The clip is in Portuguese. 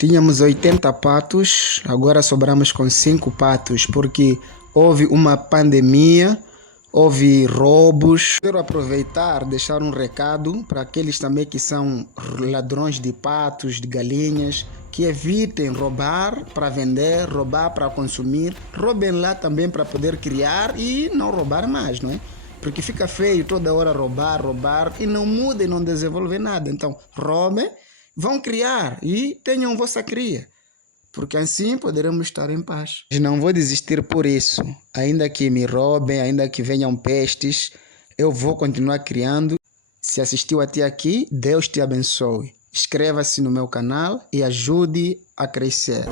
Tínhamos 80 patos, agora sobramos com 5 patos, porque houve uma pandemia, houve roubos. Quero aproveitar, deixar um recado para aqueles também que são ladrões de patos, de galinhas, que evitem roubar para vender, roubar para consumir. Roubem lá também para poder criar e não roubar mais, não é? Porque fica feio toda hora roubar e não muda e não desenvolve nada. Então, roubem, vão criar e tenham vossa cria, porque assim poderemos estar em paz. Não vou desistir por isso. Ainda que me roubem, ainda que venham pestes, eu vou continuar criando. Se assistiu até aqui, Deus te abençoe. Inscreva-se no meu canal e ajude a crescer.